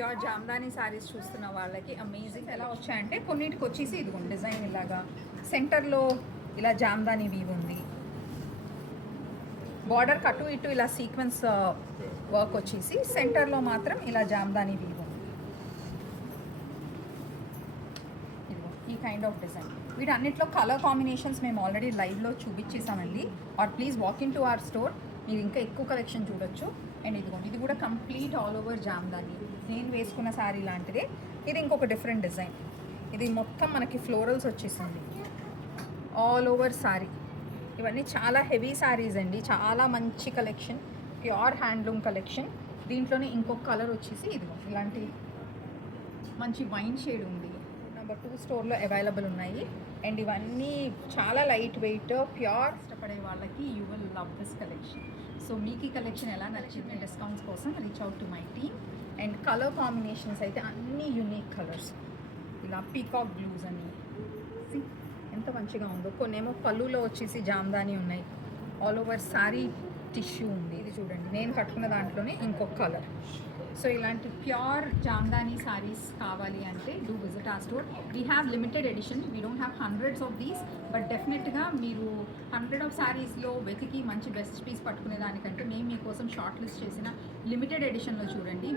Pure Jamdani saris చూస్తున్న వాళ్ళకి amazing ఎలా వచ్చాయంటే కొన్నిటికి వచ్చేసి ఇదిగోండి డిజైన్ ఇలాగా సెంటర్లో ఇలా జామ్దాని వీవ్ ఉంది. బార్డర్ కటు ఇటు ఇలా సీక్వెన్స్ వర్క్ వచ్చేసి సెంటర్లో మాత్రం ఇలా జామ్దాని వీవ్ ఉంది. ఇదిగో ఈ కైండ్ ఆఫ్ డిజైన్. వీటన్నిటిలో కలర్ కాంబినేషన్స్ మేము ఆల్రెడీ లైవ్లో చూపించేసామండి. Or please walk in to our store, మీరు ఇంకా ఎక్కువ కలెక్షన్ చూడొచ్చు. అండ్ ఇదిగోండి ఇది కూడా కంప్లీట్ ఆల్ ఓవర్ జామ్దాని, నేను వేసుకున్న శారీ లాంటిదే. ఇది ఇంకొక డిఫరెంట్ డిజైన్. ఇది మొత్తం మనకి ఫ్లోరల్స్ వచ్చేసింది ఆల్ ఓవర్ శారీ. ఇవన్నీ చాలా హెవీ శారీస్ అండి, చాలా మంచి కలెక్షన్, ప్యూర్ హ్యాండ్లూమ్ కలెక్షన్. దీంట్లోనే ఇంకొక కలర్ వచ్చేసి ఇదిగో ఇలాంటి మంచి వైన్ షేడ్ ఉంది. నెంబర్ 2 స్టోర్లో అవైలబుల్ ఉన్నాయి. అండ్ ఇవన్నీ చాలా లైట్ వెయిట్, ప్యూర్ ఇష్టపడే వాళ్ళకి you will love this collection. So మీకు ఈ కలెక్షన్ ఎలా నచ్చింది? డిస్కౌంట్స్ కోసం reach out to my team. And colour combinations అయితే అన్నీ యూనిక్ కలర్స్, ఇలా పీకాక్ బ్లూస్ అని ఎంత మంచిగా ఉందో. కొన్నేమో పళ్ళులో వచ్చేసి జామ్దాని ఉన్నాయి, ఆల్ ఓవర్ శారీ టిష్యూ ఉంది. ఇది చూడండి నేను కట్టుకున్న దాంట్లోనే ఇంకొక కలర్. సో ఇలాంటి ప్యూర్ జామ్దాని సారీస్ కావాలి అంటే డూ విజిట్ ఆ store. We have limited edition, we don't have hundreds of these, but డెఫినెట్గా మీరు 100 ఆఫ్ శారీస్లో వెతికి మంచి బెస్ట్ పీస్ పట్టుకునే దానికంటే మేము మీకోసం షార్ట్ లిస్ట్ చేసిన లిమిటెడ్ ఎడిషన్లో చూడండి.